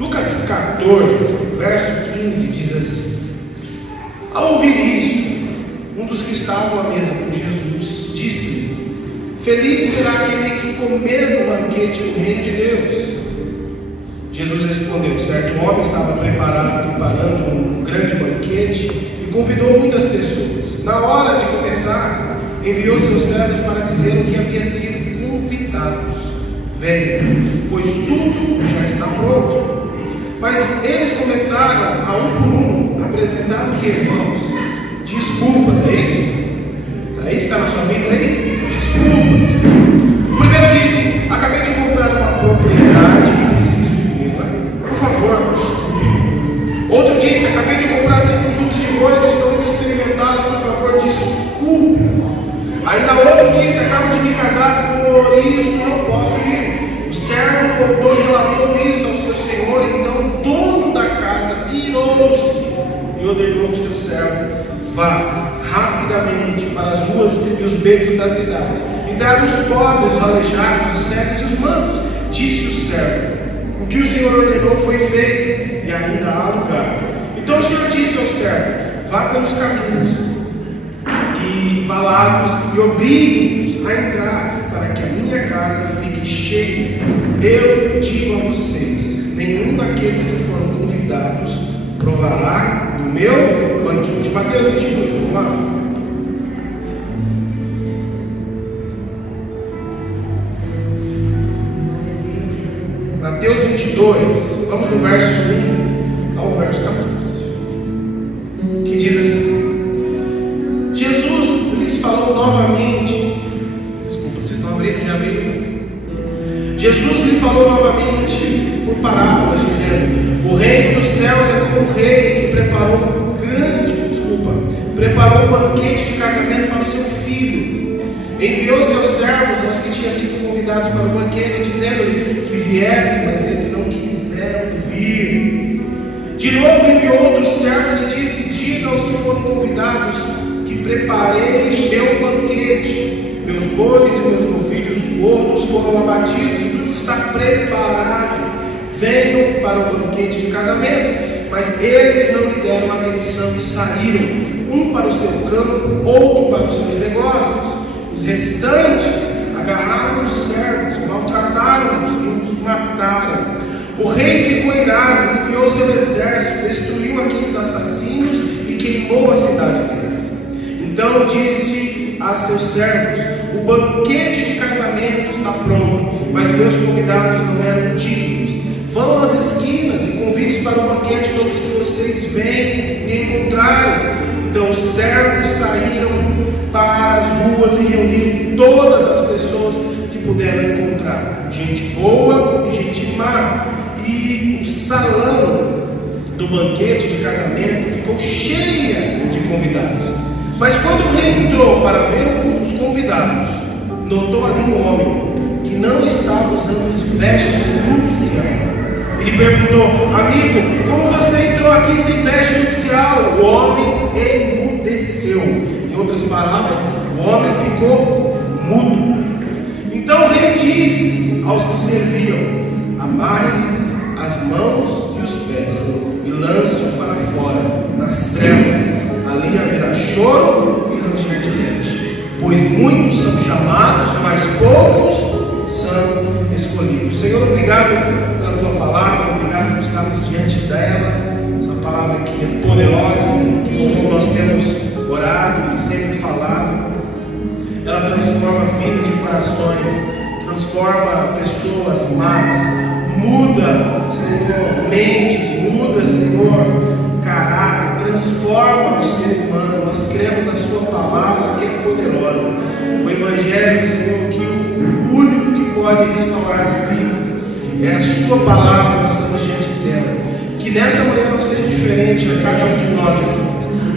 Lucas 14, verso 15 diz assim: ao ouvir isso, um dos que estavam à mesa com Jesus disse-lhe: feliz será aquele que comer no banquete do reino de Deus. Jesus respondeu: certo homem estava preparando um grande banquete e convidou muitas pessoas. Na hora de começar, enviou seus servos para dizer que havia sido convidados: venham, pois tudo já está pronto. Mas eles começaram a um por um apresentar o que, irmãos? Desculpas, é isso? É isso que está na sua Bíblia aí? Desculpas. O primeiro disse: acabei de comprar uma propriedade e preciso vivê-la. Por favor, desculpe. Outro disse: acabei de comprar 5 juntas de bois e estou indo experimentá-las. Por favor, desculpe. Ainda outro disse: acabo de me casar, por isso não posso ir. O servo voltou e relatou isso ao seu senhor. Então o dono da casa irou-se e ordenou ao seu servo: vá rapidamente para as ruas e os becos da cidade, e traga os pobres, os aleijados, os cegos e os mancos. Disse o servo: o que o Senhor ordenou foi feito, e ainda há lugar. Então o Senhor disse ao servo: vá pelos caminhos e valados e obrigue-os a entrar, para que a minha casa fique cheia. Eu digo a vocês: nenhum daqueles que foram convidados provará do meu banquete. Mateus 22, vamos lá. Mateus 22, vamos no verso 1 ao verso 14, que diz assim: Jesus lhes falou novamente. Desculpa, vocês estão abrindo? Já abriram? Jesus lhe falou novamente por parábolas, dizendo: o reino dos céus é como um rei que preparou um banquete de casamento para o seu filho. Enviou seus servos aos que tinham sido convidados para o banquete, dizendo-lhe que viessem, mas eles não quiseram vir. De novo enviou outros servos e disse: diga aos que foram convidados que preparei meu banquete. Meus bois e meus novilhos gordos foram abatidos e tudo está preparado. Venham para o banquete de casamento. Mas eles não lhe deram atenção e saíram, um para o seu campo, outro para os seus negócios. Os restantes agarraram os servos, maltrataram-os e os mataram. O rei ficou irado, enviou seu exército, destruiu aqueles assassinos e queimou a cidade deles. Então disse a seus servos: o banquete de casamento está pronto, mas meus convidados não eram dignos. Vão às esquinas e convide para o banquete todos que vocês veem e encontraram. Então os servos saíram para as ruas e reuniram todas as pessoas que puderam encontrar, gente boa e gente má. E o salão do banquete de casamento ficou cheia de convidados. Mas quando o rei entrou para ver os convidados, notou ali um homem que não estava usando as vestes nupciais. Ele perguntou: amigo, como você entrou aqui sem veste nupcial? O homem emudeceu. Em outras palavras, o homem ficou mudo. Então o rei disse aos que serviam: amarrem-lhes as mãos e os pés e lançam para fora nas trevas. Ali haverá choro e ranger de dentes, pois muitos são chamados, mas poucos são escolhidos. Senhor, obrigado pela tua palavra, obrigado por estarmos diante dela. Essa palavra aqui é poderosa, que como nós temos orado e sempre falado, ela transforma vidas e corações, transforma pessoas más, muda, Senhor, mentes, muda, Senhor, caráter, transforma o ser humano. Nós cremos na sua palavra que é poderosa. O Evangelho, Senhor, que o único que pode restaurar vidas é a sua palavra. Nós estamos diante dela. Que nessa manhã não seja diferente a cada um de nós aqui.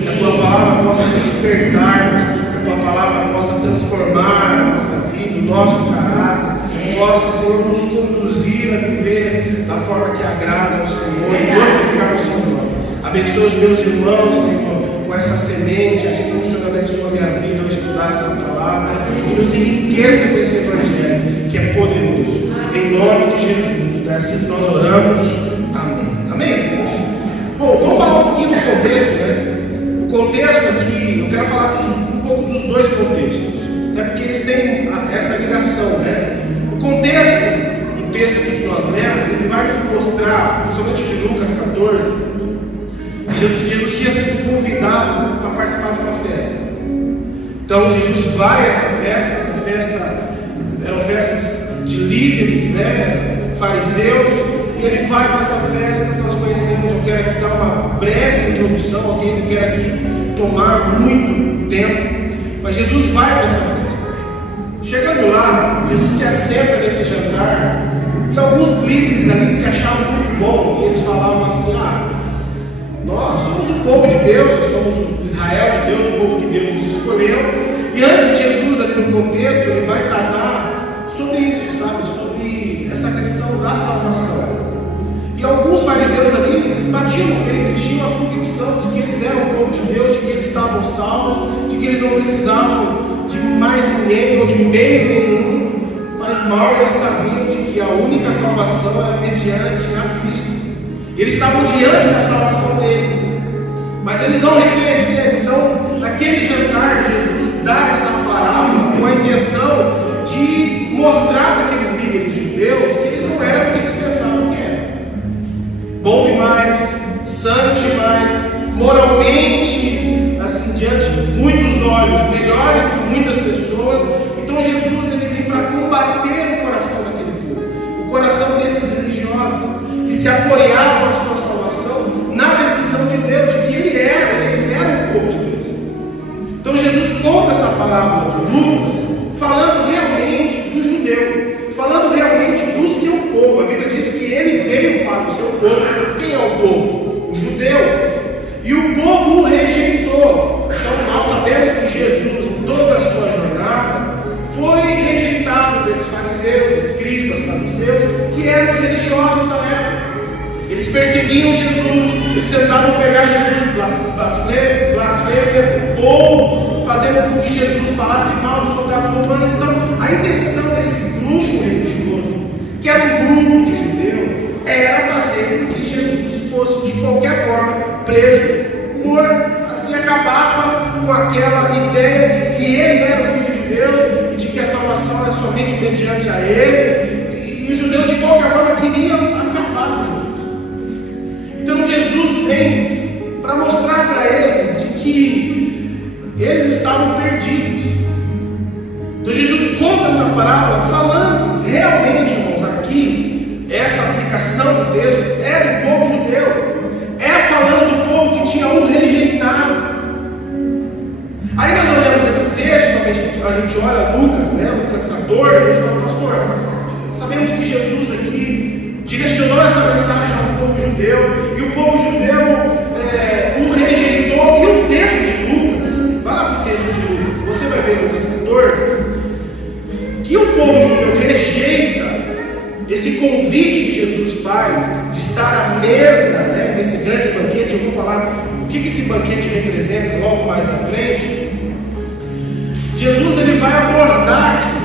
Que a tua palavra possa despertar-nos, que a tua palavra possa transformar a nossa vida, o nosso caráter, possa, Senhor, nos conduzir a viver da forma que agrada ao Senhor e glorificar o seu nome. Abençoa os meus irmãos, Senhor, com essa semente, assim como o Senhor abençoa a minha vida ao estudar essa palavra, e nos enriqueça com esse Evangelho que é poderoso. Em nome de Jesus, é assim que nós oramos. Amém. o contexto, né? O contexto aqui, eu quero falar um pouco dos dois contextos, até porque eles têm essa ligação, né? O contexto do texto aqui que nós lemos, ele vai nos mostrar, principalmente de Lucas 14, Jesus tinha sido convidado para participar de uma festa. Então Jesus vai a essa festa eram festas de líderes, né, fariseus, e ele vai para essa festa que nós conhecemos. Eu quero aqui dar uma breve introdução, ok? Não quero aqui tomar muito tempo, mas Jesus vai para essa festa. Chegando lá, Jesus se assenta nesse jantar, e alguns líderes ali se achavam muito bom, e eles falavam assim: nós somos o povo de Deus, nós somos o Israel de Deus, o povo que Deus nos escolheu. E antes Jesus, ali no contexto, ele vai tratar sobre isso, sabe? Sobre essa questão da salvação. E alguns fariseus ali, eles batiam no peito, eles tinham a convicção de que eles eram o povo de Deus, de que eles estavam salvos, de que eles não precisavam de mais ninguém ou de meio nenhum. Mas mal eles sabiam de que a única salvação era mediante a Cristo. Eles estavam diante da salvação deles, mas eles não reconheceram. Então, naquele jantar, Jesus dá essa parábola com a intenção de mostrar para aqueles líderes judeus que eles não eram o que eles pensavam que eram. Bom demais, santo demais, moralmente, assim, diante de muitos olhos, melhores que muitas pessoas. Então Jesus, ele vem para combater o coração daquele povo, o coração desses religiosos, que se apoiavam na sua salvação na decisão de Deus, de que eles eram o povo de Deus. Então Jesus conta essa parábola de Lucas, falando realmente do judeu, falando realmente do seu povo. A Bíblia diz que ele veio para o seu povo. Quem é o povo? O judeu. E o povo o rejeitou. Então nós sabemos que Jesus, em toda a sua jornada, foi rejeitado pelos fariseus, escribas, saduceus, que eram os religiosos da época. Eles perseguiam Jesus, eles tentavam pegar Jesus blasfêmia, ou fazendo com que Jesus falasse mal dos soldados romanos. Então, a intenção desse grupo religioso, que era um grupo de judeu, era fazer com que Jesus fosse de qualquer forma preso, morto. Assim acabava com aquela ideia de que ele era o Filho de Deus e de que a salvação era somente mediante a ele. E os judeus de qualquer forma queriam acabar com Jesus. Então Jesus vem para mostrar para eles de que eles estavam perdidos. Então Jesus conta essa parábola falando realmente, irmãos, aqui essa aplicação do texto é do povo judeu, é falando do povo que tinha o rejeitado. Aí nós olhamos esse texto, a gente olha Lucas, né? Lucas 14, a gente fala: pastor, sabemos que Jesus aqui direcionou essa mensagem ao povo judeu, e o povo judeu o rejeitou. E o texto de Lucas, vai lá para o texto de Lucas, você vai ver Lucas 14, que o povo judeu rejeita esse convite que Jesus faz de estar à mesa, né, desse grande banquete. Eu vou falar o que esse banquete representa logo mais à frente. Jesus, ele vai abordar aqui,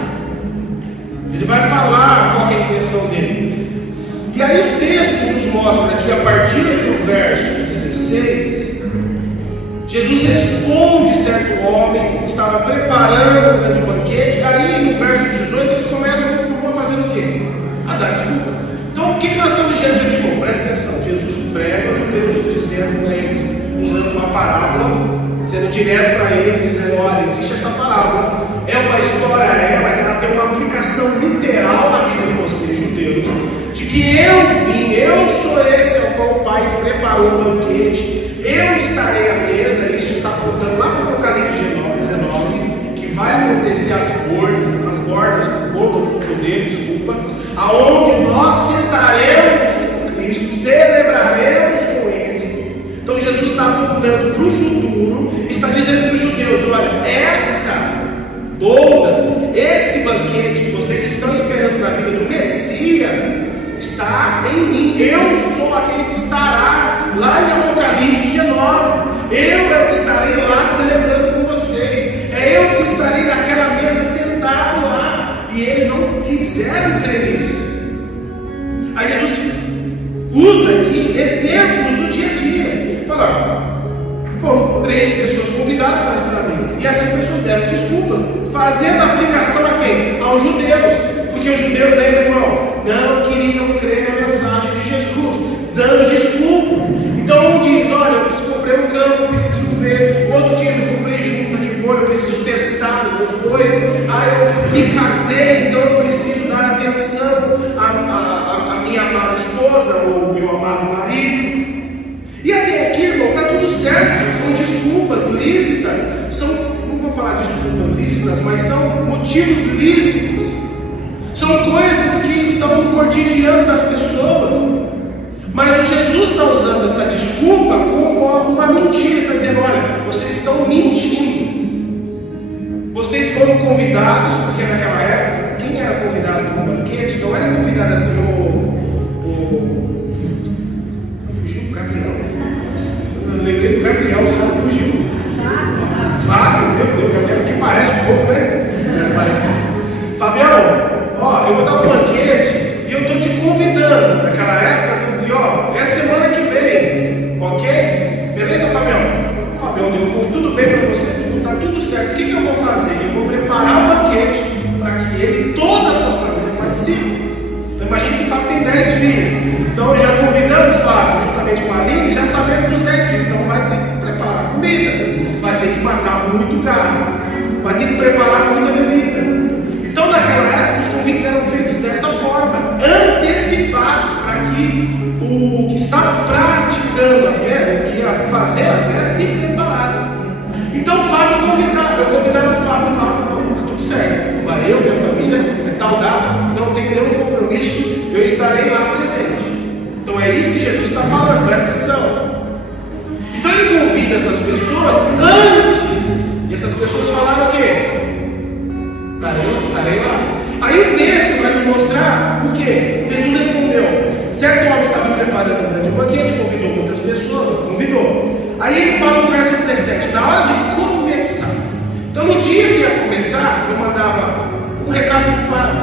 ele vai falar qual é a intenção dele. E aí o texto nos mostra que a partir do verso 16, Jesus responde certo homem que estava preparando um grande banquete. Aí no verso 18 eles começam a fazer o quê? A dar desculpa. Então o que nós estamos diante aqui, irmão? Presta atenção. Jesus prega aos judeus, dizendo para eles, usando uma parábola, sendo direto para eles, dizendo: olha, existe essa parábola, é uma história, mas ela tem uma aplicação literal na vida de vocês, judeus, de que eu sou esse ao qual o Pai preparou o banquete, eu estarei à mesa. Isso está apontando lá para o Apocalipse 19, que vai acontecer às bordas do corpo do escudeiro, aonde nós sentaremos com Cristo, celebraremos com Ele. Então Jesus está apontando para o futuro, está dizendo para os judeus: olha, esse banquete que vocês estão esperando na vida do Messias está em mim. Eu sou aquele que estará lá em Apocalipse 19. Eu estarei lá celebrando com vocês. É eu que estarei naquela mesa sentado lá. E eles não quiseram crer nisso. Aí Jesus usa aqui exemplos do dia a dia. falaram, foram 3 pessoas convidadas para estar na mesa. E essas pessoas deram desculpas, fazendo aplicação a quem? Aos judeus. Porque os judeus, meu irmão, não queriam crer na mensagem de Jesus, dando desculpas. Então um diz, olha, eu comprei um campo, eu preciso ver. Outro diz, eu comprei junta de boi, eu preciso testar os meus bois. Eu me casei, então eu preciso dar atenção à minha amada esposa, ou meu amado marido. E até aqui, irmão, está tudo certo. São desculpas lícitas. Não vou falar desculpas lícitas, mas são motivos lícitos. São coisas que estão no cotidiano das pessoas. Mas o Jesus está usando essa desculpa como uma mentira. Está dizendo, olha, vocês estão mentindo. Vocês foram convidados, porque naquela época, quem era convidado para um banquete, não era convidado assim, fugiu o Gabriel. Eu lembrei do Gabriel, só não fugiu. Fábio, meu Deus, Gabriel, que parece um pouco, né? Não parece não. Fabião, ó, eu vou dar um banquete e eu estou te convidando. Naquela época, e ó, é a semana que vem, ok? Beleza, Fabião? O Fabião deu tudo bem para você, está tudo certo. O que eu vou fazer? Eu vou preparar um banquete para que ele e toda a sua família participem. Então, imagine que o Fábio tem 10 filhos. Então, já convidando o Fábio, juntamente com a Aline, já sabendo dos 10 filhos. Então, vai ter que preparar comida, vai ter que matar muito gado, vai ter que preparar muita bebida. Então, naquela época, os convites eram feitos dessa forma, antecipados, para que o que está praticando a fé, o que ia fazer a fé, se preparasse. Então, Fábio eu convidava o Fábio, não, está tudo certo. Vai eu, minha família, é tal data, não tenho nenhum compromisso, eu estarei lá presente. Então, é isso que Jesus está falando, presta atenção. Então, ele convida essas pessoas antes, e essas pessoas falaram o quê? Estarei lá. Aí o texto vai nos mostrar o que? Jesus respondeu. Certo homem estava preparando um grande banquete, convidou muitas pessoas, convidou. Aí ele fala no verso 17, na hora de começar. Então no dia que ia começar, eu mandava um recado para o Fábio.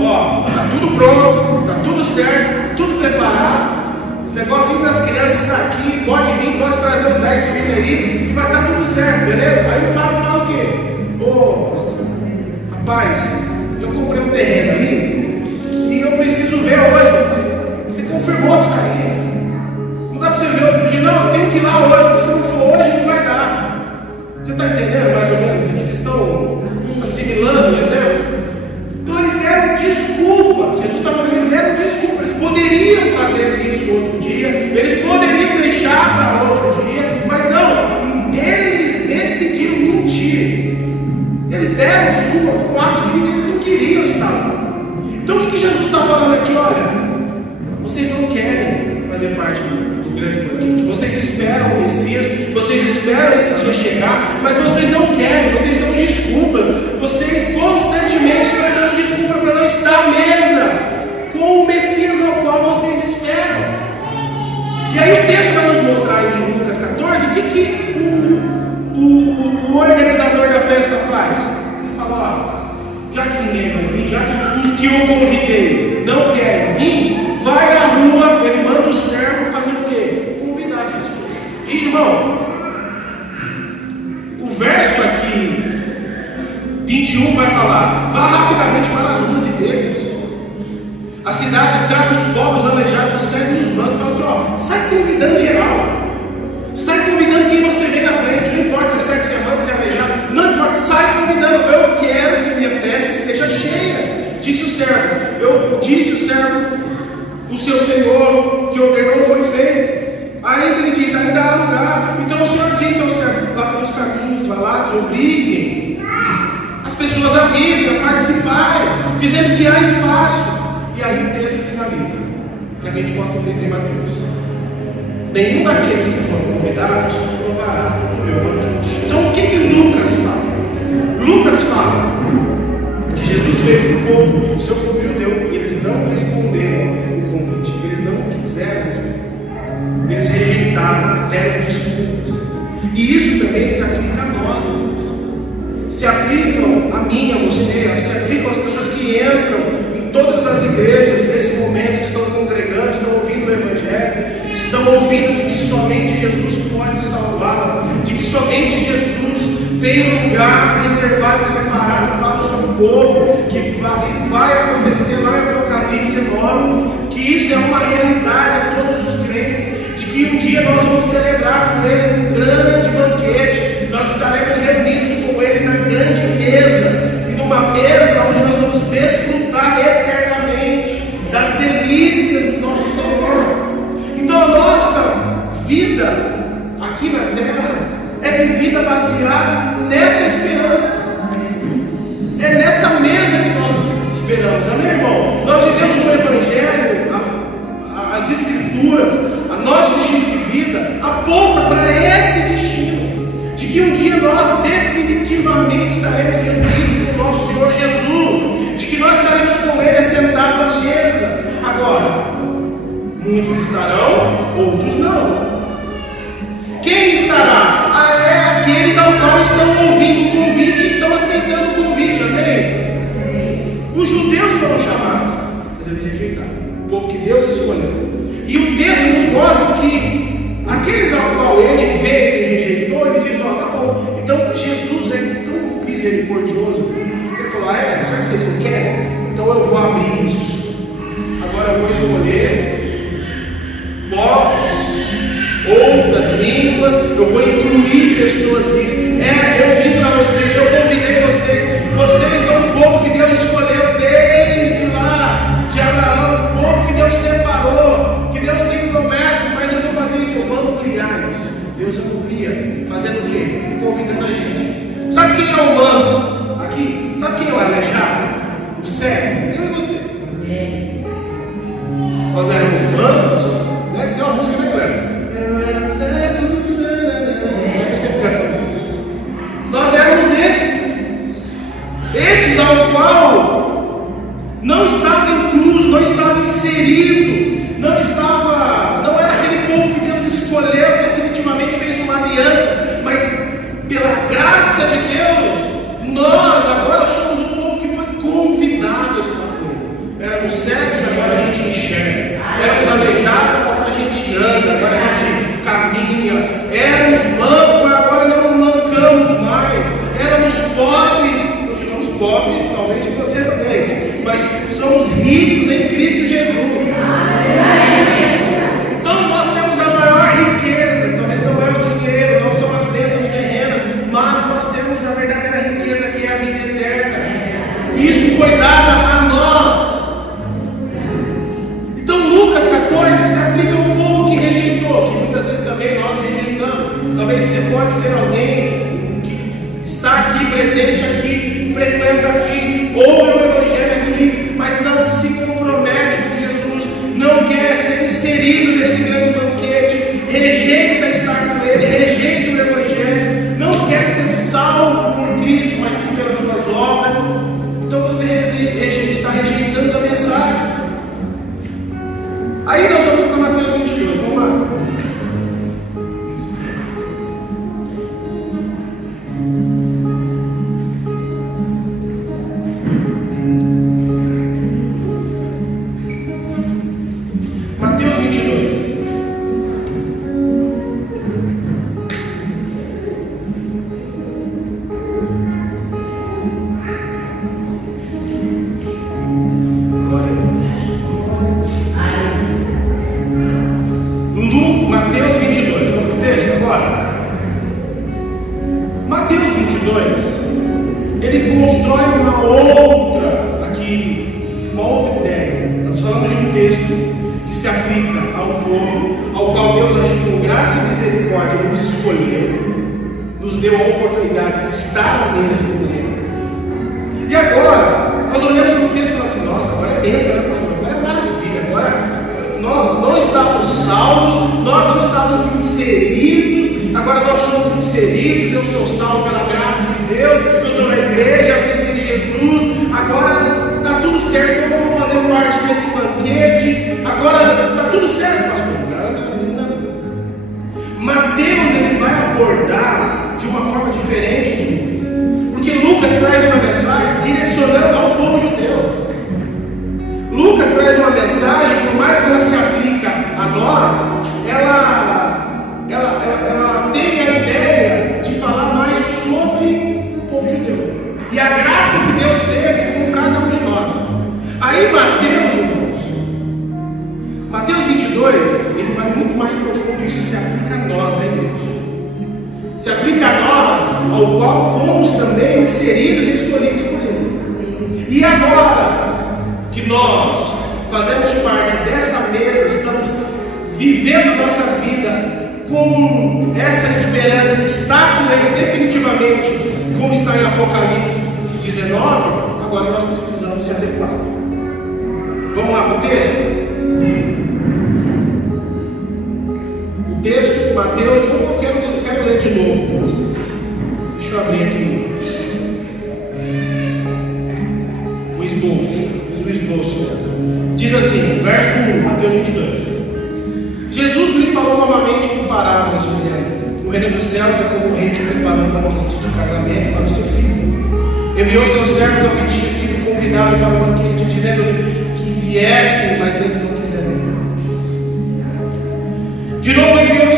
Ó, está tudo pronto, está tudo certo, tudo preparado. Os negocinhos das crianças estão aqui, pode vir, pode trazer os 10 filhos aí, que vai estar tudo certo, beleza? Aí o Fábio fala o quê? Ô, pastor, rapaz, eu comprei um terreno ali e eu preciso ver hoje. Você confirmou que está aí. Não dá para você ver outro dia, não, eu tenho que ir lá hoje. Se não for hoje, não vai dar. Você está entendendo mais ou menos? Vocês estão assimilando o exemplo? Então eles deram desculpa. Jesus está falando, eles deram desculpa. Eles poderiam fazer isso outro dia, eles poderiam deixar para outro dia, mas não, eles decidiram mentir. Eles deram desculpa com o ato de que eles não queriam estar lá. Então o que Jesus está falando aqui? Olha, vocês não querem fazer parte do grande banquete. Vocês esperam o Messias, vocês esperam esse dia chegar, mas vocês não querem, vocês dão desculpas. Vocês constantemente estão dando desculpa para não estar à mesa com o Messias ao qual vocês esperam. E aí o texto vai nos mostrar em Lucas 14 o que o organizador da festa faz. Ele fala, ó, já que ninguém vai vir, já que os que eu convidei não querem vir, vai na rua, ele manda o servo fazer o quê? Convidar as pessoas. E irmão, o verso aqui 21 vai falar, vá rapidamente para as ruas e becos. A cidade traga os povos aleijados, os cegos e os mancos. Fala assim, ó, sai convidando geral. Sai convidando quem você vê na frente. Não importa se é cego, se é manco, se é aleijado. Não importa, sai convidando. Eu quero que minha festa esteja cheia. Disse o servo, o seu senhor que ordenou foi feito. Ainda ele disse, ainda há lugar. Então o Senhor disse ao servo, vá pelos caminhos, vá lá, obriguem as pessoas a virem, a participarem, dizendo que há espaço. E aí o texto finaliza, para que a gente possa entender Mateus. Nenhum daqueles que foram convidados provará o meu banquete. Então o que Lucas fala? Lucas fala que Jesus veio para o povo, o seu povo judeu, e eles não responderam o convite, eles não quiseram responder, eles rejeitaram, deram desculpas. E isso também se aplica a nós, irmãos. Se aplicam a mim, a você, se aplicam às pessoas que entram em todas as igrejas nesse momento, que estão congregando, estão ouvindo o Evangelho, estão ouvindo de que somente e salvá-las, de que somente Jesus tem um lugar reservado e separado para o seu povo, que vai acontecer lá em Apocalipse 9, que isso é uma realidade a todos os crentes, de que um dia nós vamos celebrar com Ele um grande banquete, nós estaremos reunidos com Ele na grande mesa, e numa mesa onde nós vamos desfrutar eternamente das delícias do nosso Senhor. Então a nossa vida aqui na terra é vivida baseada nessa esperança. É nessa mesa que nós esperamos, amém, irmão? Nós vivemos o Evangelho, as Escrituras, a nosso estilo de vida aponta para esse destino, de que um dia nós definitivamente estaremos reunidos com o nosso Senhor Jesus, de que nós estaremos com Ele sentados à mesa. Agora, muitos estarão, outros não. Quem estará? É aqueles ao qual estão ouvindo o convite, estão aceitando o convite, amém? Os judeus foram chamados, mas eles rejeitaram, o povo que Deus escolheu. E o texto nos mostra que aqueles ao qual ele veio e rejeitou, ele diz: ó, tá bom. Então Jesus é tão misericordioso, ele falou: já que vocês não querem, então eu vou abrir isso. Agora eu vou escolher povos, outras línguas, eu vou incluir pessoas nisso. Eu vim para vocês, eu convidei vocês. Vocês são o povo que Deus escolheu desde lá, de Abraão, o povo que Deus separou, que Deus tem promessa, mas eu vou fazer isso, eu vou ampliar isso. Deus amplia, fazendo o quê? Convidando a gente. Sabe quem é o humano aqui? Sabe quem é o aleijado? O cego? Eu e você. Nós éramos humanos, né? Tem uma música, né, Cleber? Eu era cego, nós éramos esses ao qual não estava incluso, não estava inserido, não era aquele povo que Deus escolheu, definitivamente fez uma aliança, mas pela graça de Deus, nós agora somos o povo que foi convidado a estar com Ele. Éramos cegos, agora a gente enxerga. Éramos aleijados, agora a gente anda, agora a gente caminha. Éramos mancos, agora não mancamos mais. Éramos pobres, continuamos pobres, talvez financeiramente, mas somos ricos em Cristo Jesus. Então nós temos a maior riqueza, talvez não é o dinheiro, não são as bênçãos terrenas, mas nós temos a verdadeira riqueza, que é a vida eterna. Isso foi dada a nós. Então Lucas 14 se aplica ao povo que rejeitou, que muitas vezes também nós rejeitamos. Talvez você pode ser alguém que está aqui, presente aqui, frequenta aqui, ouve o Evangelho aqui, mas não se compromete com Jesus, não quer ser inserido nesse grande banquete, rejeita estar com Ele, rejeita o Evangelho, não quer ser salvo por Cristo, mas sim pelas suas obras. Então você está rejeitando a mensagem. Aí nós vamos para Mateus 22, vamos lá. Mateus 22. Glória a Deus. Mateus 22, vamos para o texto agora? Mateus 22, ele constrói uma outra ideia. Nós falamos de um texto que se aplica ao povo, ao qual Deus agiu com graça e misericórdia, nos escolheu, nos deu a oportunidade de estar à mesa com Ele. E agora, nós olhamos para o texto e falamos assim: nossa, agora é bênção, né, pastor? Agora é maravilha, agora nós não estávamos salvos, nós não estávamos inseridos, agora nós somos inseridos. Eu sou salvo pela graça de Deus, eu estou na igreja, aceitei Jesus, agora está tudo certo, eu vou fazer parte desse banquete, agora está tudo certo, pastor. Mateus ele vai abordar de uma forma diferente de Lucas, porque Lucas traz uma mensagem direcionando ao povo judeu. Lucas traz uma mensagem, por mais que ela se aplica a nós, ela E a graça que Deus teve com cada um de nós. Aí Mateus, irmãos, Mateus 22, ele vai muito mais profundo. Isso se aplica a nós, a igreja. Se aplica a nós, ao qual fomos também inseridos e escolhidos por Ele. E agora que nós fazemos parte dessa mesa, estamos vivendo a nossa vida com essa esperança de estar com Ele definitivamente, como está em Apocalipse 19, agora nós precisamos se adequar. Vamos lá para o texto? O texto, Mateus, eu quero ler de novo com vocês. Deixa eu abrir aqui o esboço. Diz assim, verso 1, Mateus 22. Jesus lhe falou novamente com parábolas, dizendo: o reino dos céus é como o rei que preparou um banquete de casamento para o seu filho. Enviou seus servos ao que tinha sido convidado para o banquete, dizendo-lhe que viessem, mas eles não quiseram vir. De novo enviou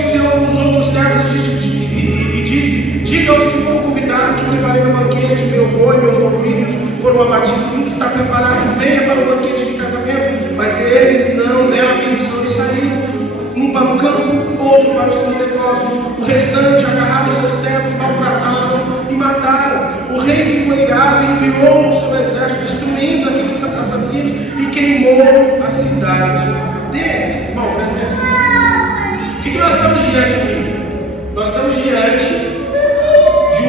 os outros servos e disse: diga aos que foram convidados que preparei o banquete, meu boi, meus novilhos foram abatidos, tudo está preparado, venha para o banquete de casamento. Mas eles não deram atenção e saíram, um para o campo, outro para os seus negócios. O restante, agarraram os seus servos, maltrataram e mataram. O rei ficou irado e enviou o seu exército, destruindo aqueles assassinos, e queimou a cidade deles. Irmão, presta atenção. O que nós estamos diante aqui? Nós estamos diante de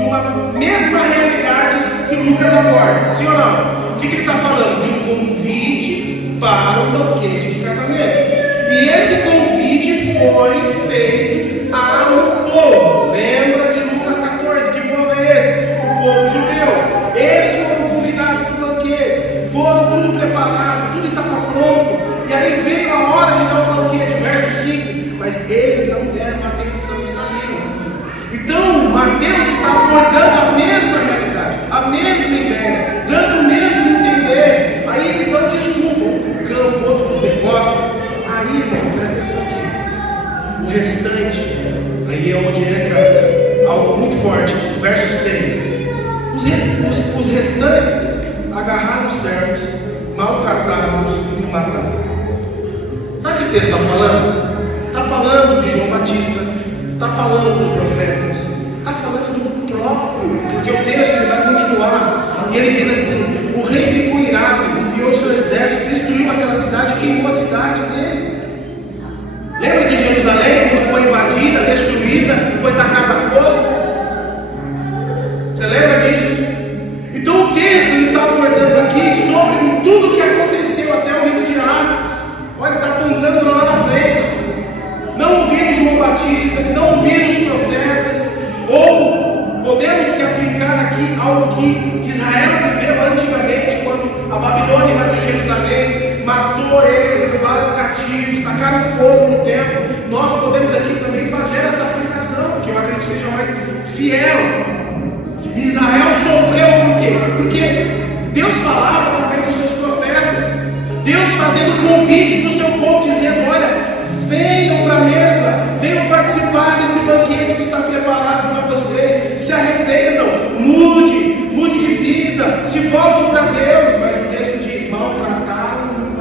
uma mesma realidade que Lucas aborda, sim ou não? O que ele está falando? De um convite para um banquete de casamento. E esse convite foi feito a um povo. Lembra de Lucas 14? Que povo é esse? O povo judeu. Eles foram convidados para o banquete, foram tudo preparado, tudo estava pronto. E aí veio a hora de dar o banquete, verso 5. Mas eles não deram atenção e saíram. Então, Mateus está abordando a mesma realidade, a mesma ideia, dando o mesmo entender. Aí eles dão desculpa, um para o campo, outro para os negócios. Aí, irmão, presta atenção aqui. O restante, aí é onde entra algo muito forte, verso 6. Os restantes agarraram os servos, maltrataram-os e mataram. Sabe o que o texto está falando? Está falando de João Batista, está falando dos profetas, está falando do próprio, porque o texto ele vai continuar, e ele diz assim: o rei ficou irado, enviou o seu exército, destruiu aquela cidade, queimou a cidade deles. Lembra de Jerusalém, quando foi invadida, destruída, foi tacada a fogo? Você lembra disso? Então o texto ele está abordando aqui sobre tudo o que aconteceu até o livro de Atos. Olha, está apontando lá na frente. Não ouviram João Batista, não ouviram os profetas, ou podemos se aplicar aqui ao que Israel viveu antigamente, quando a Babilônia invadiu Jerusalém, matou eles, levaram cativos, tacaram fogo no templo. Nós podemos aqui também fazer essa aplicação, que eu acredito que seja mais fiel. Israel sofreu por quê? Porque Deus falava por meio dos seus profetas, Deus fazendo convite para o seu povo, dizendo: olha, venham para a mesa, venham participar desse banquete que está preparado para vocês, se arrependam, mude de vida, se volte para Deus. Mas o texto diz: maltrataram e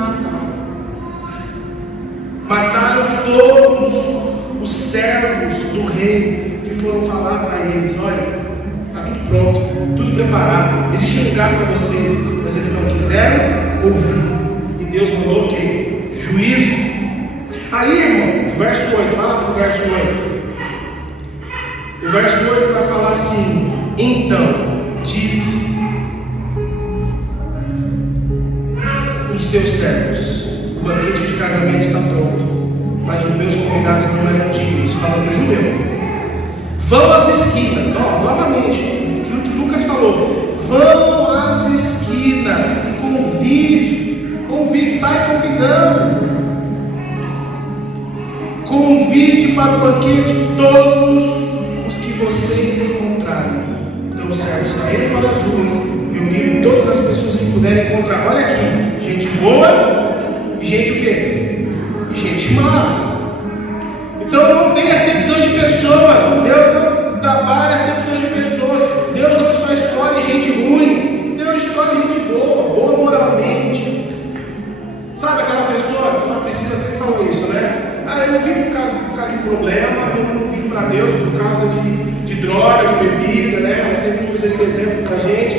mataram todos os servos do rei que foram falar para eles: olha, está tudo pronto, tudo preparado, existe um lugar para vocês, mas eles não quiseram ouvir. E Deus mandou o quê? Juízo. Aí, irmão, verso 8, vai lá para o verso 8. O verso 8 vai falar assim: então disse os seus servos: o banquete de casamento está pronto, mas os meus convidados não eram dignos. Falando do judeu. Vão às esquinas, novamente, aquilo que Lucas falou: vão às esquinas e convide, sai convidando. Convide para o banquete todos os que vocês encontrarem. Então os servos saíram para as ruas, reuniram todas as pessoas que puderem encontrar. Olha aqui, gente boa e gente o quê? Gente má. Então não tem acepção de pessoas. Deus não trabalha acepção de pessoas. gente ruim, Deus escolhe gente boa, boa moralmente. Sabe aquela pessoa, a Priscila sempre falou isso, né? Eu não vim por causa de um problema, eu não vim para Deus por causa de droga, de bebida, né? Ela sempre usa esse exemplo pra gente.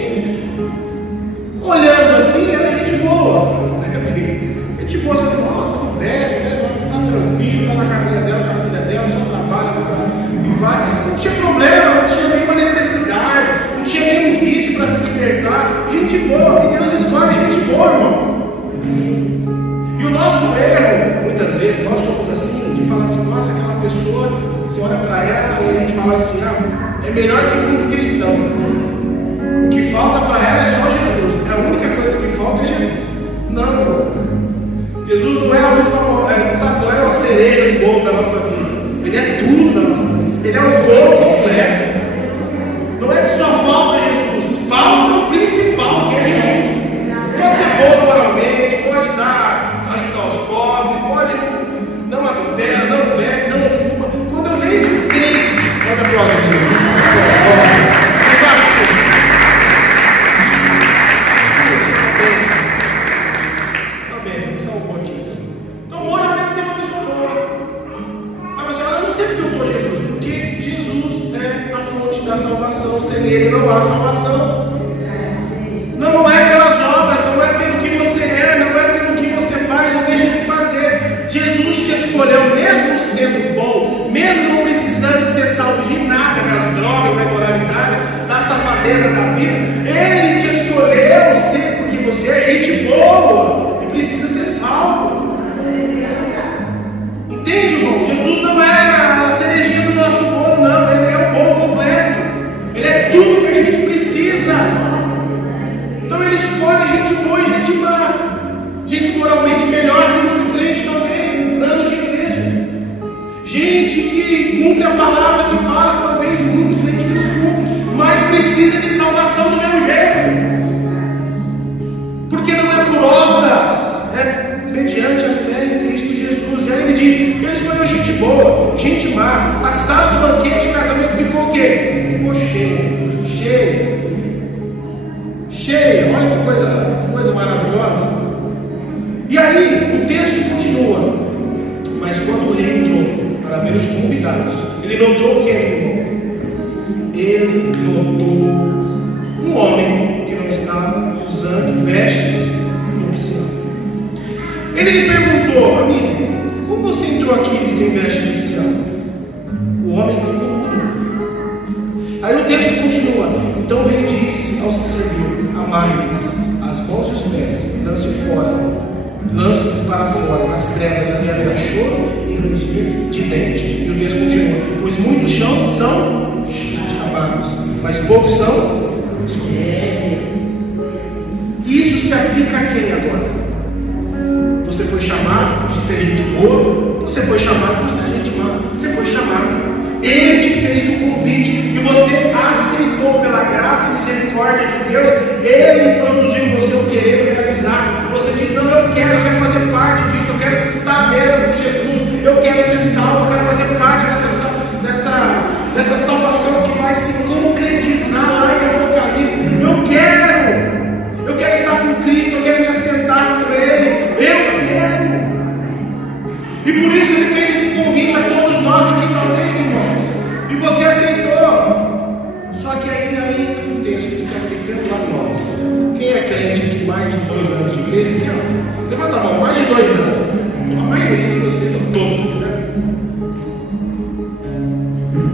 Olhando assim, era gente boa. Gente boa, você fala, nossa, não bebe, né? Tá tranquilo, tá na casinha dela, com a filha dela, só trabalha, e vai. Não tinha problema, não tinha nenhuma necessidade, não tinha nenhum vício para se libertar. Gente boa, que Deus escolhe gente boa, irmão. E o nosso erro, muitas vezes, nós somos assim, de falar assim, nossa, aquela pessoa, você olha para ela e a gente fala assim, é melhor que o mundo cristão. O que falta para ela é só Jesus. A única coisa que falta é Jesus. Não, Jesus não é a última, sabe, não é uma cereja do bolo da nossa vida. Ele é tudo da nossa vida. Ele é o bolo completo. Não é que só falta Jesus, falta o principal, que é Jesus. Pode ser bom moralmente, pode ajudar os pobres, pode não adultera, não bebe, não fuma. Quando eu vejo crente, olha para o Jesus. Obrigado, Senhor. Sem Ele não há salvação. Não é pelas obras, não é pelo que você é, não é pelo que você faz ou deixa de fazer. Jesus te escolheu, mesmo sendo bom, mesmo não precisando ser salvo de nada, das drogas, da imoralidade, da safadeza da vida. Ele te escolheu porque você é gente boa e precisa ser salvo. Entende, irmão? Jesus não é a cerejinha do nosso bolo, não. Ele é o bolo completo. Ele é tudo que a gente precisa. Então Ele escolhe gente boa e gente má, gente moralmente melhor que o mundo crente, talvez, anos de igreja, gente que cumpre a palavra que fala, talvez o mundo crente que não cumpre, mas precisa de salvação do mesmo jeito, porque não é por obras, é mediante a fé em Cristo Jesus. E aí Ele diz, Ele escolheu gente boa, gente má. A sala do banquete de casamento ficou o quê? Ficou cheia. Olha que coisa maravilhosa. E aí o texto continua. Mas quando o rei entrou para ver os convidados, ele notou o que, irmão? Ele notou um homem que não estava usando vestes nupciais. Ele lhe perguntou, amigo, como você entrou aqui sem veste nupcial? O homem ficou mudo. Aí o texto continua. Então o rei disse aos que serviam, amarre-lhes as mãos e os pés, lance para fora, nas trevas, ali haverá choro e ranger de dente. E o texto continua, pois muitos são chamados, mas poucos são escolhidos. Isso se aplica a quem agora? Você foi chamado de ser gente boa, você foi chamado de ser gente má, você foi chamado. Ele te fez o convite e você aceitou pela graça e misericórdia de Deus. Ele produziu em você o querer realizar. Você diz, não, eu quero fazer parte disso, eu quero estar à mesa com Jesus, eu quero ser salvo, eu quero fazer parte dessa salvação que vai se concretizar lá em Apocalipse. Eu quero estar com Cristo, eu quero me assentar com Ele, eu quero. E por isso Ele fez esse convite a todos nós aqui, talvez, irmãos, e você aceitou. Só que aí o texto se aplicando a nós. Quem é crente aqui mais de 2 anos de igreja? Levanta a mão, mais de 2 anos. A maioria de vocês, ou todos, né?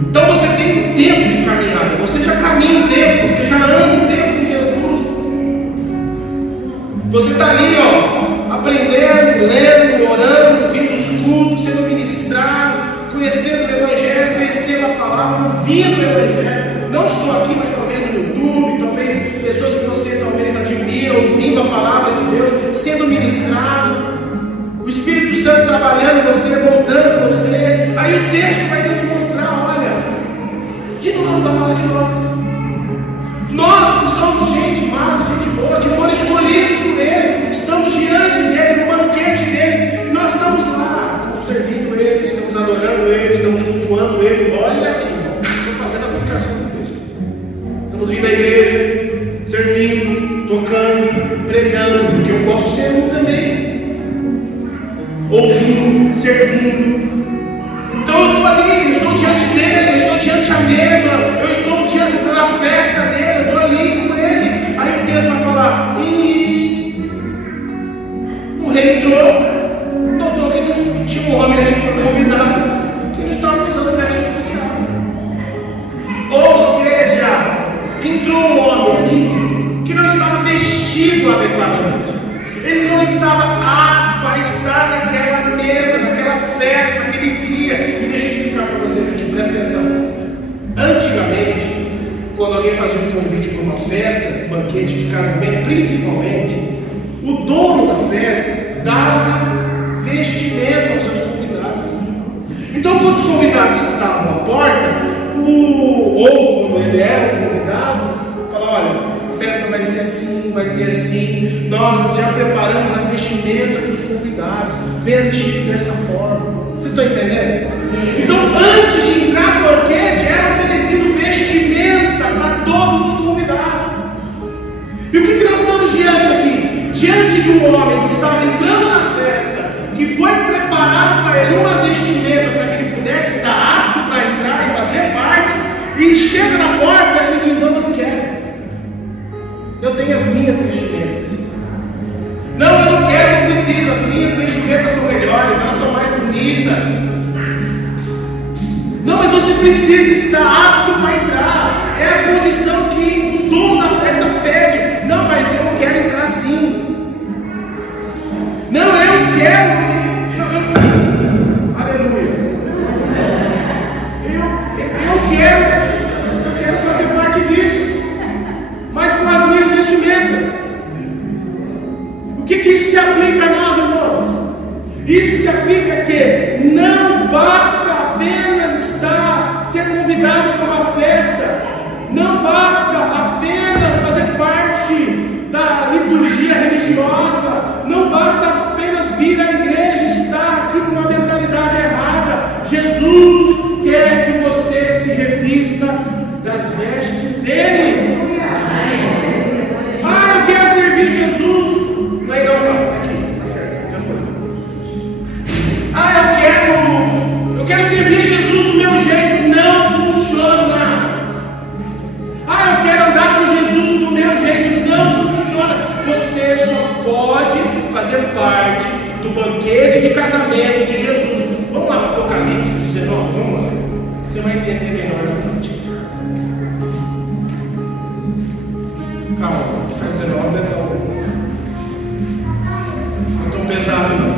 Então você tem um tempo de caminhada, você já caminha um tempo, você já anda um tempo com Jesus. Você está ali, aprendendo, lendo, orando, ouvindo os cultos, sendo ministrados, conhecendo o Evangelho, conhecendo a palavra, ouvindo o Evangelho, não só aqui, mas talvez no YouTube, talvez pessoas que você talvez admira, ouvindo a palavra de Deus, sendo ministrado, o Espírito Santo trabalhando em você, moldando você. Aí o texto vai nos mostrar, olha, de nós, vai falar de nós. Nós que somos gente massa, gente boa, que foram escolhidos por Ele, estamos diante dEle, no banquete dEle, e nós estamos lá, estamos servindo Ele, estamos adorando Ele, estamos cultuando Ele. Olha aqui, irmão, estou fazendo a aplicação do texto. Estamos vindo à igreja, pregando, porque eu posso ser um também, ouvindo, servindo. Então eu estou ali, eu estou diante dele, eu estou diante da mesa, eu estou diante da festa dele, eu estou ali com ele. Aí o texto vai falar, e o rei entrou, notou que tinha um homem ali que foi convidado, que não estava usando veste nupcial. Ou seja, entrou um homem ali que não estava vestido adequadamente. Ele não estava apto para estar naquela mesa, naquela festa, naquele dia. E deixa eu explicar para vocês aqui, presta atenção. Antigamente, quando alguém fazia um convite para uma festa, um banquete de casamento, principalmente, o dono da festa dava vestimento aos seus convidados. Então, quando os convidados estavam à porta, ou quando ele era um convidado, falava: olha, a festa vai ser assim, vai ter assim, nós já preparamos a vestimenta para os convidados, venha vestido dessa forma. Vocês estão entendendo? Então, antes de entrar no banquete, era oferecido vestimenta para todos os convidados. E o que nós estamos diante aqui? Diante de um homem que estava entrando na festa, que foi preparado para ele uma vestimenta para que ele pudesse estar apto para entrar e fazer parte, e chega na porta e ele diz: não, eu não quero. Eu tenho as minhas vestimentas. Não, eu não quero, eu não preciso. As minhas vestimentas são melhores, elas são mais bonitas. Não, mas você precisa estar apto para entrar. É a condição que o dono da festa pede. Não, mas eu não quero entrar assim. Não, eu quero. Aleluia. Eu quero fazer parte disso, mas com as minhas vestimentas. O que isso se aplica a nós, irmãos? Isso se aplica a que não basta apenas ser convidado para uma festa, não basta apenas fazer parte da liturgia religiosa, não basta apenas vir à igreja e estar aqui com uma mentalidade errada. Jesus quer que você se revista das vestes dele. Ah, eu quero servir Jesus. Aí não fala, aqui, tá certo, já foi. Ah, eu quero servir Jesus do meu jeito. Não funciona. Ah, eu quero andar com Jesus do meu jeito. Não funciona. Você só pode fazer parte do banquete de casamento de Jesus. Vamos lá para Apocalipse 19, vamos lá. Você vai entender melhor na prática. Calma, ficar 19 não é tão pesado não.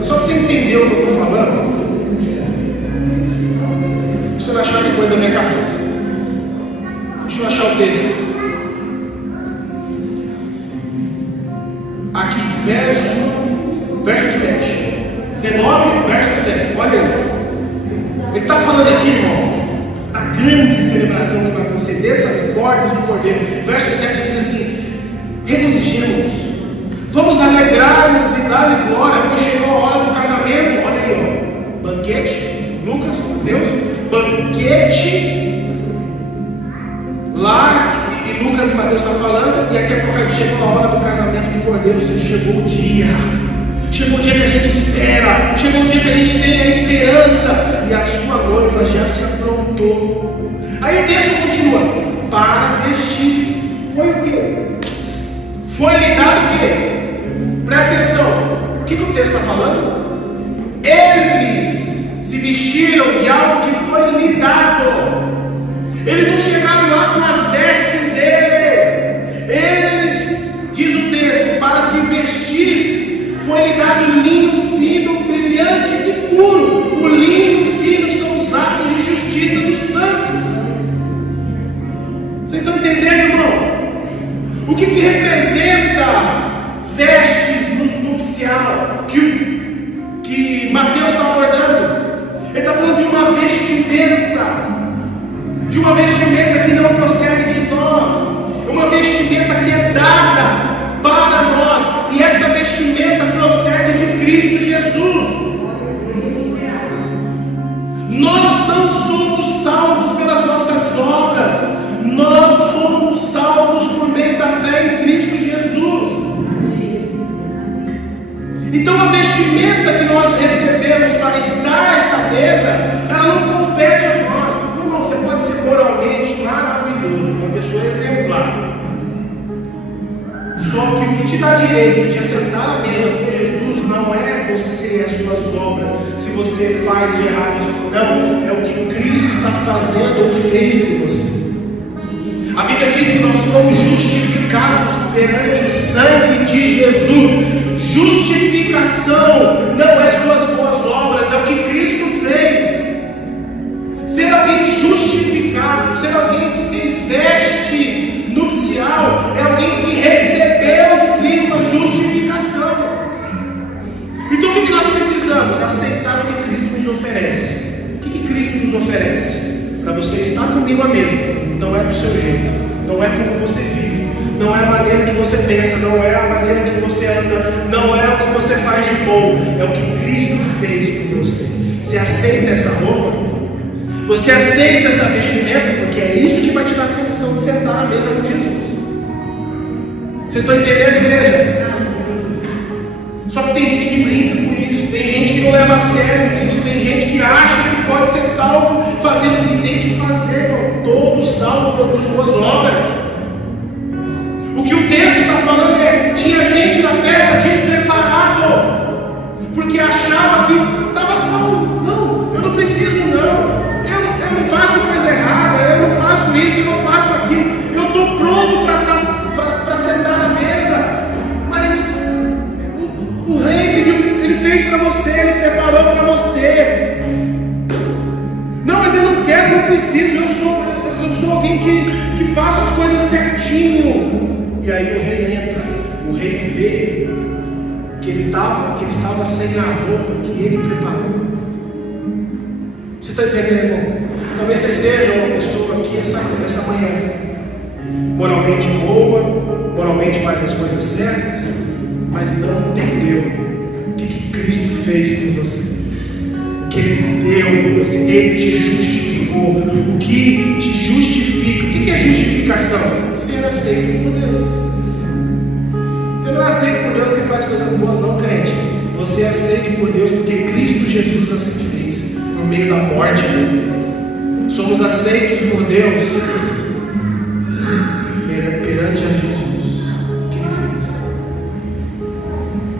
É só para você entender o que eu estou falando. Você vai achar que é coisa da minha cabeça. Deixa eu achar o texto. Aqui, verso 7. 19, verso 7. Olha aí. Ele está falando aqui, irmão, da grande celebração que vai acontecer, dessas bordas do Cordeiro. Verso 7 diz assim: regozijemos, vamos alegrar-nos e dar-lhe glória, porque chegou a hora do casamento. Olha aí, ó, banquete, Lucas, Mateus, banquete lá, e Lucas e Mateus estão falando, e aqui a pouco chegou a hora do casamento do Cordeiro. Ou seja, chegou o dia. Chegou o dia que a gente espera, chegou o dia que a gente tem a esperança, e a sua noiva já se aprontou. Aí o texto continua: para vestir. Foi o quê? Foi lhe dado o quê? Presta atenção. O que o texto está falando? Eles se vestiram de algo que foi lhe dado. Eles não chegaram lá com as vestes dele. Eles, diz o texto, para se vestir, foi-lhe dado linho fino, brilhante e puro. O linho e fino são os atos de justiça dos santos. Vocês estão entendendo, irmão? O que representa vestes no nupcial que Mateus está abordando? Ele está falando de uma vestimenta que não procede de nós, uma vestimenta que é dada para nós, e essa vestimenta procede de Cristo Jesus. Nós não somos salvos pelas nossas obras, nós somos salvos por meio da fé em Cristo Jesus. Então a vestimenta que nós recebemos para estar a essa mesa, ela não compete a nós. Irmão, você pode ser moralmente maravilhoso, uma pessoa exemplar. Só que o que te dá direito de assentar à mesa com Jesus não é você, as suas obras, se você faz de errado, não, é o que Cristo está fazendo ou fez por você. A Bíblia diz que nós fomos justificados perante o sangue de Jesus. Justificação não é suas boas obras, é o que Cristo fez. Ser alguém justificado, ser alguém que tem vestes nupcial, é alguém que recebeu de Cristo a justificação. Então o que nós precisamos? Aceitar o que Cristo nos oferece. O que Cristo nos oferece? Para você estar comigo à mesa, não é do seu jeito, não é como você vive, não é a maneira que você pensa, não é a maneira que você anda, não é o que você faz de bom, é o que Cristo fez por você. Você aceita essa roupa? Você aceita essa vestimenta? Porque é isso que vai te dar condição de sentar à mesa com Jesus. Vocês estão entendendo, igreja? Só que tem gente que brinca com isso, tem gente que não leva a sério isso, tem gente que acha que pode ser salvo fazendo o que tem que fazer, irmão. Todo salvo produz boas obras. O que o texto está falando é: tinha gente na festa despreparado, porque achava que estava salvo. Não, eu não preciso, não. Eu não faço coisa errada, eu não faço isso, eu não faço aquilo. Eu estou pronto para sentar na mesa. Mas o rei pediu, ele fez para você, ele preparou para você. Não, mas eu não quero, não preciso, eu sou alguém que faça as coisas certinho. E aí o rei entra, o rei vê que ele estava sem a roupa que ele preparou. Você está entendendo, irmão? Talvez você seja uma pessoa aqui essa manhã, moralmente boa, moralmente faz as coisas certas, mas não entendeu o que Cristo fez por você, o que Ele deu por você. Ele te justificou. O que te justifica? O que é justificação? Ser aceito por Deus. Você não é aceito por Deus se faz coisas boas, não, crente. Você é aceito por Deus porque Cristo Jesus assim fez, por meio da morte dele. Somos aceitos por Deus perante a Jesus. O que Ele fez?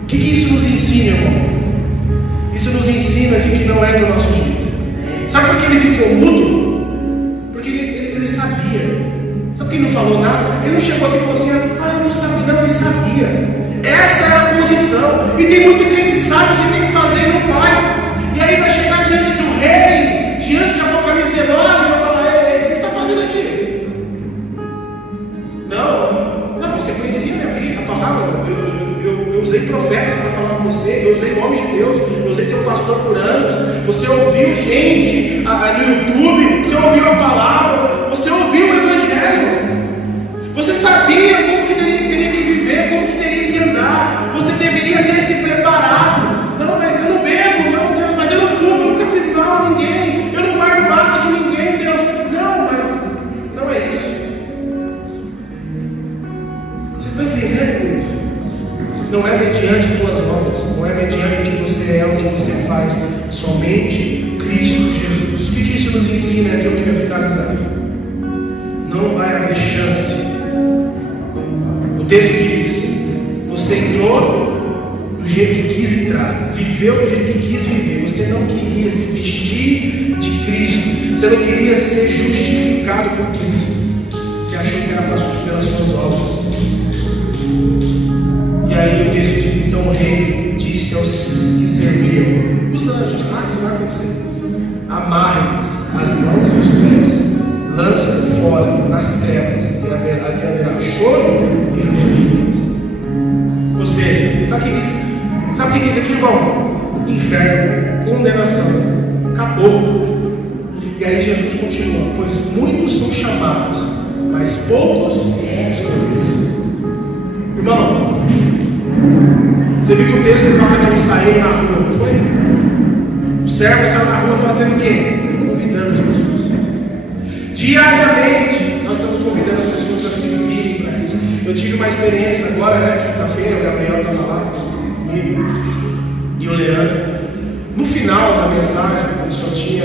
O que isso nos ensina, irmão? Isso nos ensina de que não é do nosso jeito. Sabe por que ele ficou mudo? Porque ele sabia. Sabe por que ele não falou nada? Ele não chegou aqui e falou assim: eu não sabia. Não, ele sabia. Essa era a condição. E tem muito crente que sabe o que tem que fazer e não faz. E aí vai chegar diante do rei, diante de Apocalipse 19, e vai falar: ei, o que você está fazendo aqui? Não, você conhecia a palavra. Eu usei profetas para falar com você, eu usei nomes de Deus, eu usei teu pastor por anos. Você ouviu gente no YouTube, você ouviu a palavra, você ouviu o Evangelho. Você sabia como que teria que viver, como que teria que andar. Você deveria ter se preparado. Não, mas eu não bebo, não, Deus, mas eu não fumo, eu nunca fiz mal a ninguém, eu não guardo mágoa de ninguém, Deus. Não, mas não é isso. Vocês estão entendendo isso? Não é mediante tuas obras, não é mediante o que você é, o que você faz, somente Cristo Jesus. O que isso nos ensina? É que eu quero finalizar. Não vai haver chance. O texto diz: você entrou do jeito que quis entrar, viveu do jeito que quis viver. Você não queria se vestir de Cristo, você não queria ser justificado por Cristo. Você achou que era pelas suas obras. E aí o texto diz: então o rei disse aos que serviam, os anjos: isso vai acontecer. Amarrem-lhes as mãos e os pés, lancem fora nas trevas, e ali haverá choro e ranger de dentes. Ou seja, sabe o que é isso aqui, irmão? Inferno, condenação, acabou. E aí Jesus continua: pois muitos são chamados, mas poucos escolhidos. Irmão, você viu que o texto fala que ele saiu na rua, não foi? O servo saiu na rua fazendo o quê? Convidando as pessoas. Diariamente, nós estamos convidando as pessoas a servirem para Cristo. Eu tive uma experiência agora, né? Quinta-feira, o Gabriel estava lá comigo e o Leandro. No final da mensagem, quando só tinha,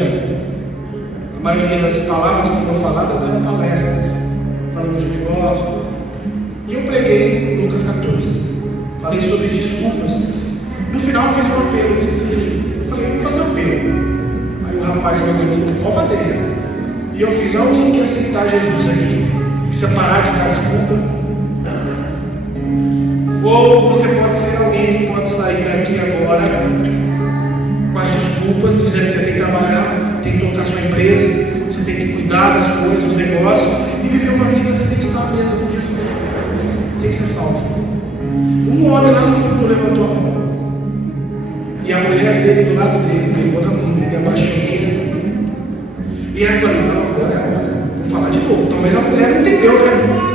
a maioria das palavras que foram faladas eram palestras, falando de negócio. E eu preguei Lucas 14. Falei sobre desculpas. No final eu fiz um apelo, eu disse assim, eu falei, vou fazer um apelo. Aí o rapaz falou, pode fazer. E eu fiz, alguém que aceitar Jesus aqui, precisa parar de dar desculpa. Ou você pode ser alguém que pode sair daqui agora com as desculpas, dizendo que você tem que trabalhar, tem que tocar sua empresa, você tem que cuidar das coisas, dos negócios, e viver uma vida sem estar à mesa com Jesus, sem ser salvo. Um homem lá no fundo levantou a mão. E a mulher dele do lado dele pegou na mão dele, abaixou ele. E aí eu falei, não, agora é a hora. Vou falar de novo. Talvez a mulher não entendeu, né?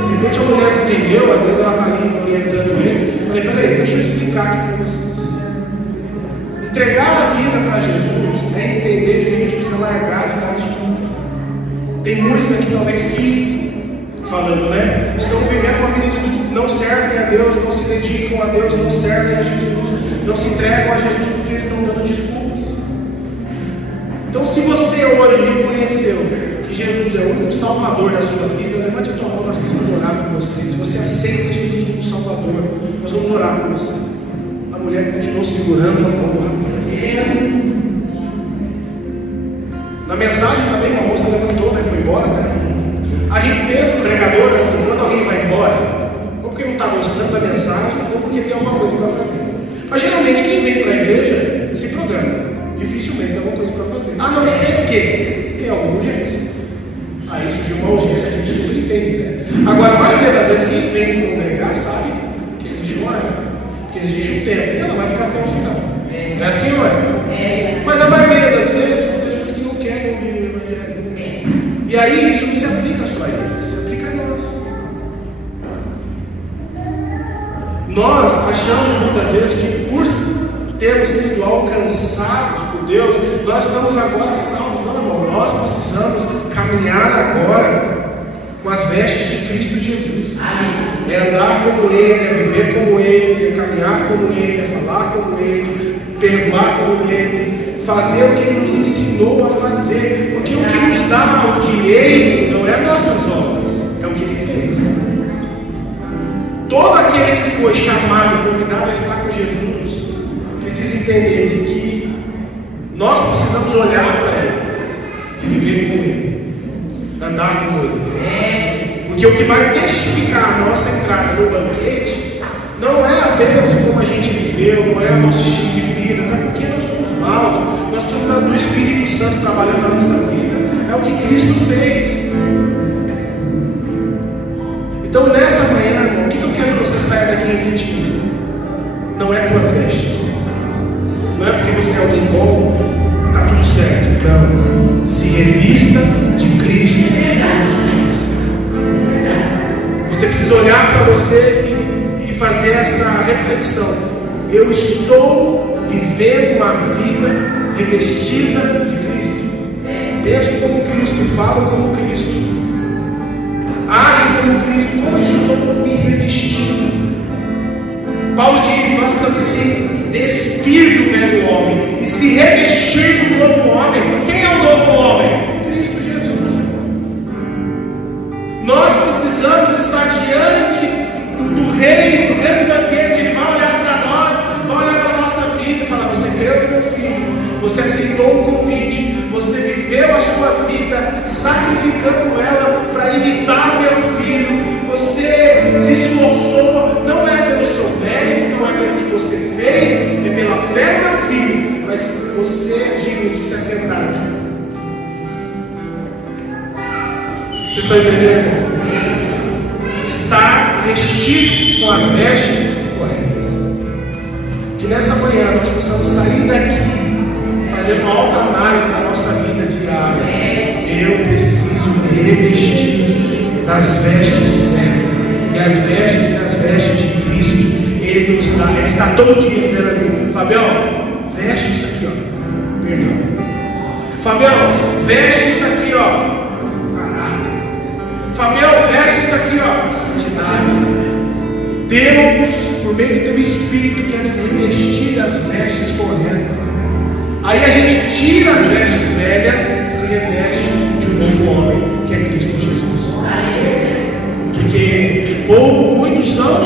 De repente a mulher não entendeu, às vezes ela está ali orientando ele. Eu falei, peraí, deixa eu explicar aqui para vocês. Entregar a vida para Jesus é entender que a gente precisa largar de dar desculpa. Tem muitos aqui talvez que, falando, né? Estão vivendo uma vida de desculpa, não servem a Deus, não se dedicam a Deus, não servem a Jesus, não se entregam a Jesus porque estão dando desculpas. Então, se você hoje reconheceu que Jesus é o único Salvador da sua vida, levante a tua mão, nós queremos orar por você. Se você aceita Jesus como Salvador, nós vamos orar por você. A mulher continuou segurando a mão do rapaz. Na mensagem também, uma moça levantou, né? Foi embora, né? A gente pensa, o pregador, assim, quando alguém vai embora, ou porque não está gostando da mensagem, ou porque tem alguma coisa para fazer. Mas geralmente quem vem para a igreja se programa. Dificilmente tem alguma coisa para fazer. A não ser que tem alguma urgência. Aí surgiu uma urgência, a gente super entende, né? Agora, a maioria das vezes quem vem congregar sabe que existe um horário, que existe um tempo, e ela vai ficar até o final. Não é assim, não é? Mas a maioria das vezes são pessoas que não querem ouvir o Evangelho. E aí isso não se aplica só a eles, se aplica a nós. Nós achamos muitas vezes que por termos sido alcançados por Deus, nós estamos agora salvos. Não, irmão, nós precisamos caminhar agora com as vestes de Cristo Jesus. É andar como Ele, é viver como Ele, é caminhar como Ele, é falar como Ele, perdoar como Ele, fazer o que Ele nos ensinou a fazer, porque o que nos dá o direito não é nossas obras, é o que Ele fez. Todo aquele que foi chamado, convidado a estar com Jesus, precisa entender de que nós precisamos olhar para Ele e viver com Ele, andar com Ele. Porque o que vai testificar a nossa entrada no banquete não é apenas como a gente viveu, não é o nosso estilo de vida, até porque nós somos maus, nós precisamos do Espírito Santo trabalhando na nossa vida, é o que Cristo fez. Então nessa manhã, irmão, o que eu quero que você saia daqui refletindo? Não é tuas vestes, não é porque você é alguém bom, está tudo certo. Não, se revista de Cristo em todos os dias. Você precisa olhar para você e fazer essa reflexão. Eu estou vivendo uma vida revestida de Cristo. Penso como Cristo, falo como Cristo, ajo como Cristo. Como estou me revestindo? Paulo diz: nós precisamos se despir do velho homem e se revestir do novo homem. Quem é o novo homem? Cristo Jesus. Nós precisamos estar diante do Rei, do grande banquete. Ele vai olhar para nós, vai olhar para a nossa vida e falar: você creu no meu filho, você aceitou o convite, você viveu a sua vida sacrificando ela para imitar o meu filho, você se esforçou, não é pelo seu mérito, não é pelo que você fez, é pela fé do meu filho, mas você é digno de se assentar aqui. Vocês estão entendendo? Estar vestido com as vestes corretas. Que nessa manhã nós possamos sair daqui, fazer uma alta análise da nossa vida diária. Eu preciso me revestir das vestes certas. E as vestes de Cristo, Ele nos dá. Ele está todo dia dizendo ali: Fabião, veste isso aqui, ó. Perdão. Fabião, veste isso aqui, ó. Caráter. Fabião, veste isso aqui, ó, santidade. Deus, por meio do teu Espírito, quer nos revestir das vestes corretas. Aí a gente tira as vestes velhas e se reveste de um novo homem, que é Cristo Jesus. Porque muitos são,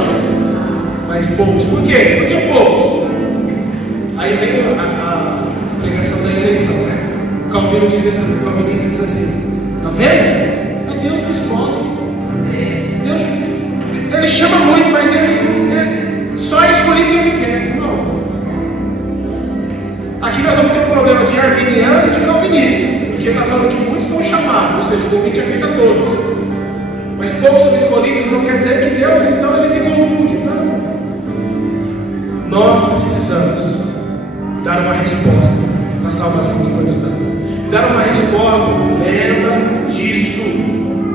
mas poucos. Por quê? Por que poucos? Aí vem a pregação da eleição, né? O calvinista diz assim: tá vendo? É Deus que escolhe. Deus, Ele chama muito, mas ele só é escolhido quem Ele quer. Não. Aqui nós vamos ter um problema de arminiano e de calvinista, porque está falando que muitos são chamados, ou seja, o convite é feito a todos, mas poucos são escolhidos. Não quer dizer que Deus, então, Ele se confunde. Não. Nós precisamos dar uma resposta na salvação que foi nos dada. Dar uma resposta, lembra disso.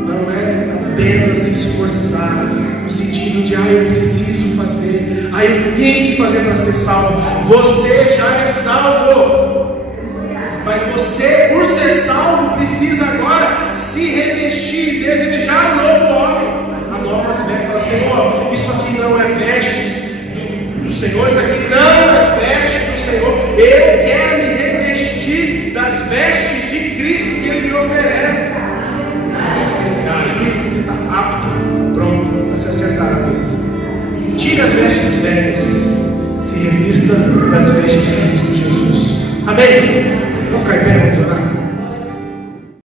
Não é apenas se esforçar no sentido de eu preciso fazer, eu tenho que fazer para ser salvo. Você já é salvo, mas você, por ser salvo, precisa agora se revestir, desejar um novo homem, a novas vestes. Fala: Senhor, isso aqui não é vestes do Senhor, isso aqui não é vestes do Senhor. Eu quero me revestir das vestes de Cristo que Ele me oferece. E aí você está apto, pronto a se acertar a coisa. Tire as vestes velhas, se revista das vestes de Cristo Jesus. Amém? Vamos ficar em pé, vamos orar.